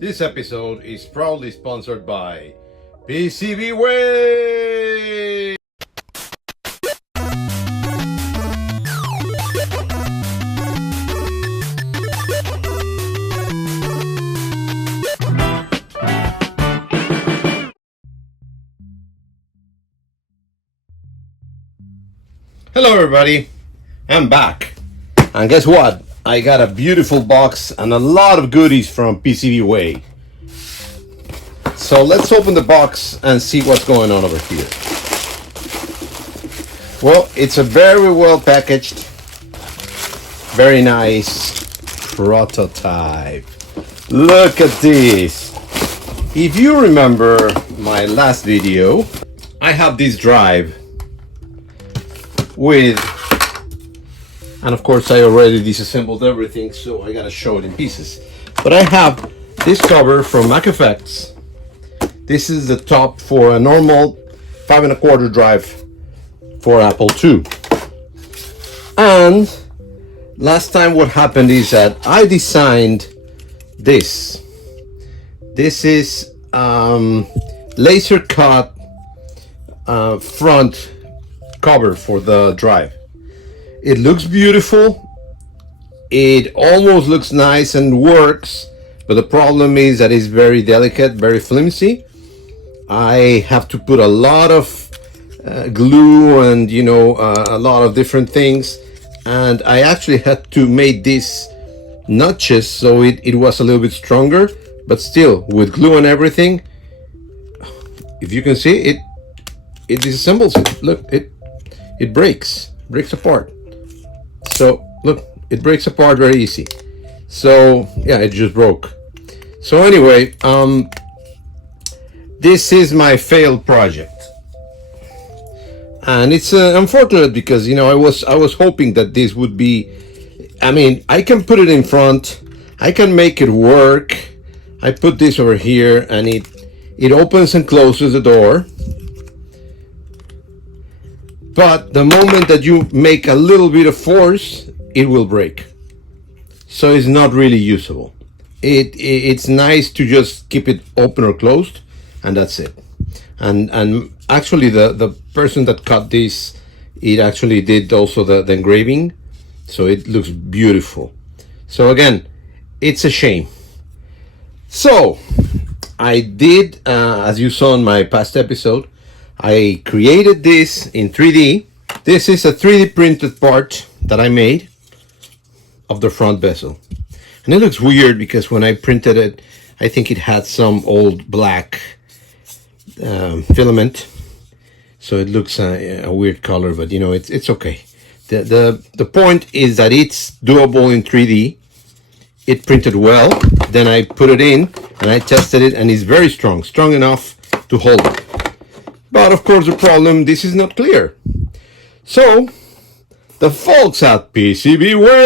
This episode is proudly sponsored by PCBWay! Hello everybody, I'm back. And guess what? I got a beautiful box and a lot of goodies from PCBWay. So let's open the box and see what's going on over here. Well, it's a very well packaged, very nice prototype. Look at this. If you remember my last video, I have this drive with, and of course I already disassembled everything, so I gotta show it in pieces. But I have this cover from Mac Effects. This is the top for a normal 5 1/4 drive for Apple II. And last time what happened is that I designed this. This is laser cut front cover for the drive. It looks beautiful. It almost looks nice and works, but the problem is that it's very delicate, very flimsy. I have to put a lot of glue and a lot of different things, and I actually had to make these notches so it was a little bit stronger, but still with glue and everything, if you can see it disassembles it. Look, it breaks apart. So look, it breaks apart very easy. So yeah, it just broke. So anyway, this is my failed project, and it's unfortunate because I was hoping that this would be. I mean, I can put it in front, I can make it work. I put this over here, and it opens and closes the door. But the moment that you make a little bit of force, it will break. So it's not really usable. It's nice to just keep it open or closed, and that's it. And actually the person that cut this, it actually did also the engraving, so it looks beautiful. So again, it's a shame. So I did, as you saw in my past episode, I created this in 3D. This is a 3D printed part that I made of the front bezel. And it looks weird because when I printed it, I think it had some old black filament. So it looks a weird color, but it's okay. The point is that it's doable in 3D. It printed well. Then I put it in and I tested it, and it's very strong enough to hold it. But of course the problem, this is not clear. So the folks at PCBWay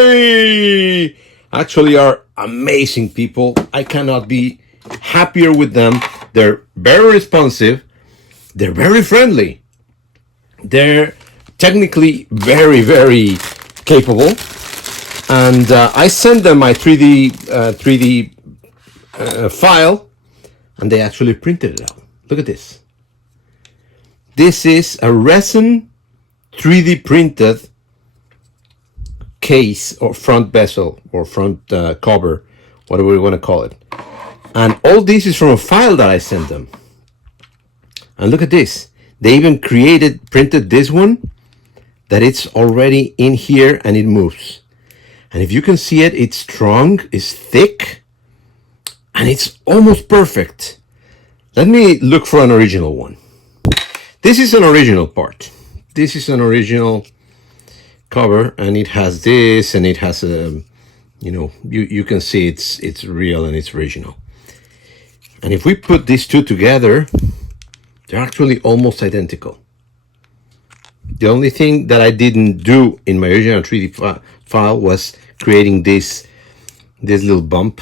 actually are amazing people. I cannot be happier with them. They're very responsive. They're very friendly. They're technically very, very capable. And I sent them my 3D file, and they actually printed it out. Look at this. This is a resin 3D printed case or front bezel or front cover, whatever we want to call it. And all this is from a file that I sent them. And look at this. They even printed this one, that it's already in here and it moves. And if you can see it, it's strong, it's thick, and it's almost perfect. Let me look for an original one. This is an original part. This is an original cover, and it has this, and it has a, you can see it's real and it's original. And if we put these two together, they're actually almost identical. The only thing that I didn't do in my original 3D file was creating this little bump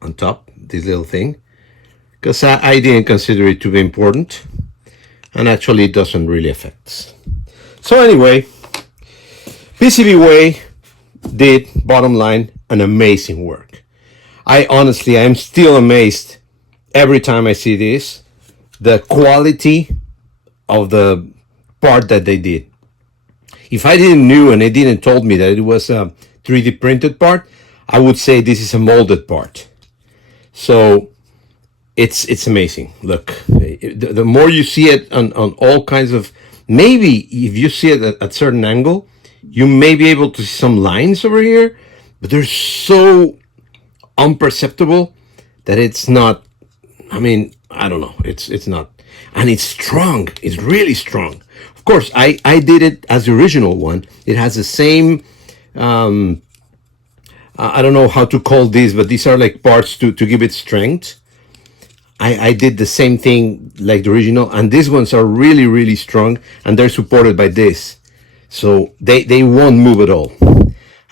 on top, this little thing, because I didn't consider it to be important. And actually it doesn't really affect. So anyway, PCBWay did, bottom line, an amazing work. I honestly, I'm still amazed every time I see this, the quality of the part that they did. If I didn't knew and they didn't told me that it was a 3D printed part, I would say this is a molded part. So it's amazing. Look, the more you see it on all kinds of, maybe if you see it at certain angle, you may be able to see some lines over here, but they're so unperceptible that it's not, I mean, I don't know, it's not, and it's strong, it's really strong. Of course, I did it as the original one. It has the same, I don't know how to call these, but these are like parts to give it strength. I did the same thing like the original, and these ones are really, really strong, and they're supported by this. So they won't move at all.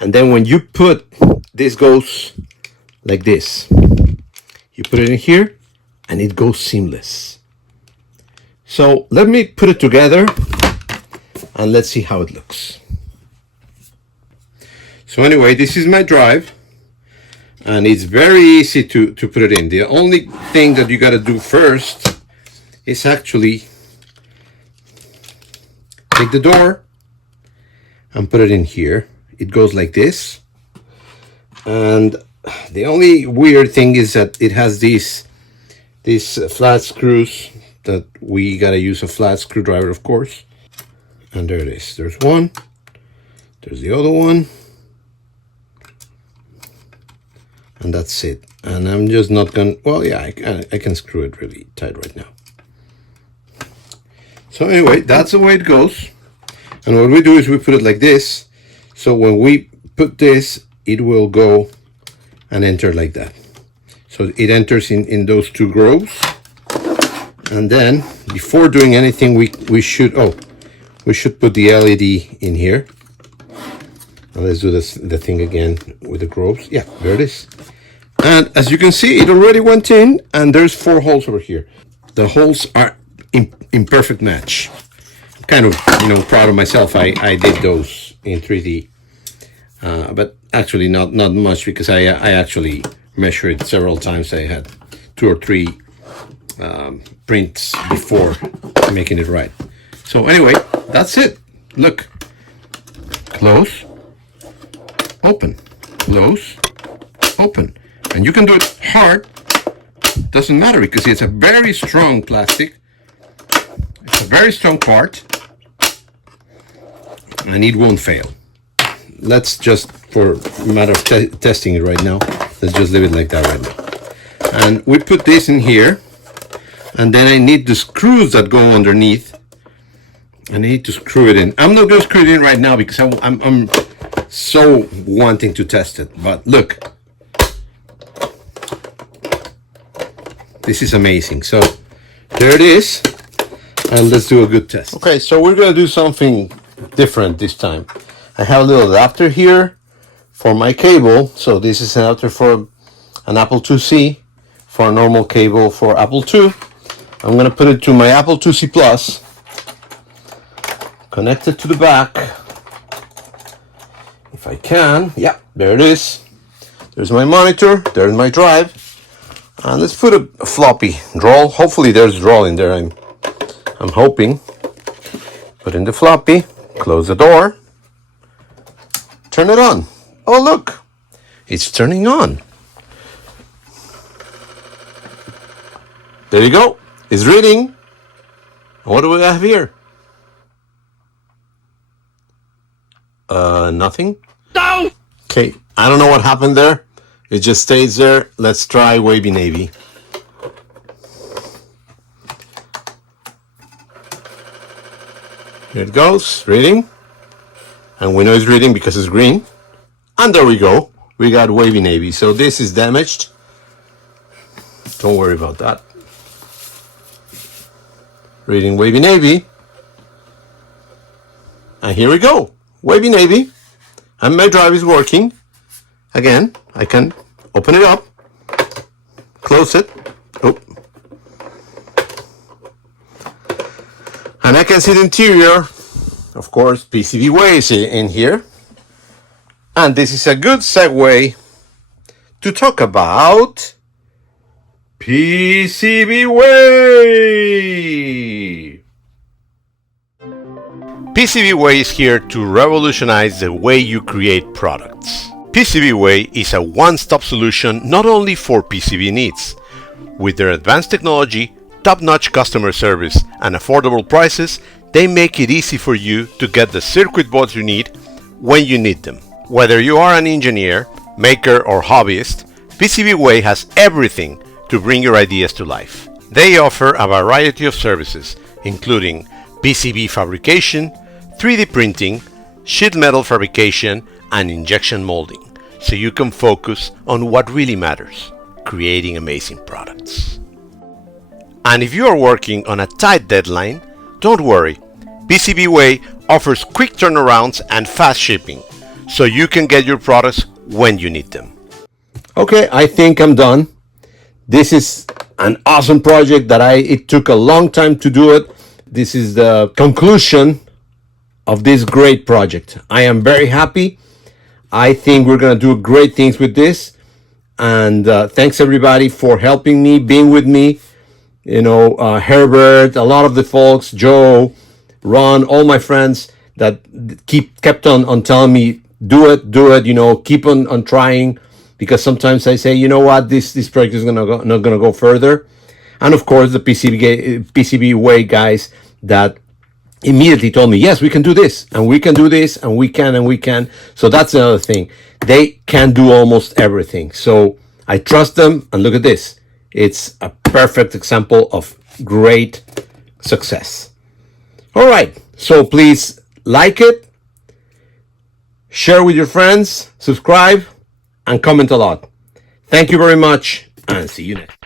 And then when you put, this goes like this. You put it in here, and it goes seamless. So let me put it together, and let's see how it looks. So anyway, this is my drive. And it's very easy to put it in. The only thing that you got to do first is actually take the door and put it in here. It goes like this. And the only weird thing is that it has these flat screws that we got to use a flat screwdriver, of course. And there it is. There's one. There's the other one. And that's it. And I'm just not gonna, well, yeah, I can screw it really tight right now. So anyway, that's the way it goes. And what we do is we put it like this. So when we put this, it will go and enter like that. So it enters in those two grooves. And then before doing anything, we should put the LED in here. Now let's do the thing again with the grooves. Yeah, there it is. And as you can see, it already went in, and there's 4 holes over here. The holes are in perfect match. I'm kind of, proud of myself. I did those in 3D, but actually not much, because I actually measured it several times. I had 2 or 3 prints before making it right. So anyway, that's it. Look, close, open, close, open. And you can do it hard, doesn't matter, because it's a very strong plastic. It's a very strong part, and it won't fail. Let's just, for a matter of testing it right now, let's just leave it like that right now. And we put this in here, and then I need the screws that go underneath. I need to screw it in. I'm not going to screw it in right now because I'm so wanting to test it, but look. This is amazing. So there it is, and let's do a good test. Okay, so we're gonna do something different this time. I have a little adapter here for my cable. So this is an adapter for an Apple IIc, for a normal cable for Apple II. I'm gonna put it to my Apple IIc Plus, connect it to the back if I can. Yeah, there it is. There's my monitor, there's my drive. And let's put a floppy roll. Hopefully there's roll in there. I'm hoping. Put in the floppy, close the door, turn it on. Oh look, it's turning on. There you go. It's reading. What do we have here? Nothing. No. Okay, I don't know what happened there. It just stays there. Let's try Wavy Navy. Here it goes, reading. And we know it's reading because it's green. And there we go. We got Wavy Navy. So this is damaged. Don't worry about that. Reading Wavy Navy. And here we go. Wavy Navy. And my drive is working. Again, I can open it up, close it, and I can see the interior. Of course, PCBWay is in here. And this is a good segue to talk about PCBWay. PCBWay is here to revolutionize the way you create products. PCBWay is a one-stop solution not only for PCB needs. With their advanced technology, top-notch customer service, and affordable prices, they make it easy for you to get the circuit boards you need when you need them. Whether you are an engineer, maker, or hobbyist, PCBWay has everything to bring your ideas to life. They offer a variety of services, including PCB fabrication, 3D printing, sheet metal fabrication, and injection molding, so you can focus on what really matters, creating amazing products. And if you are working on a tight deadline, don't worry. PCBWay offers quick turnarounds and fast shipping, so you can get your products when you need them. Okay, I think I'm done. This is an awesome project that it took a long time to do it. This is the conclusion of this great project. I am very happy. I think we're going to do great things with this. And thanks everybody for helping me, being with me. You know, Herbert, a lot of the folks, Joe, Ron, all my friends that kept on telling me, do it, you know, keep on trying. Because sometimes I say, you know what, this project is not gonna go further. And of course, the PCBWay guys that immediately told me, yes, we can do this, and we can do this, and we can. So that's another thing. They can do almost everything. So I trust them, and look at this. It's a perfect example of great success. All right, so please like it, share with your friends, subscribe, and comment a lot. Thank you very much, and see you next.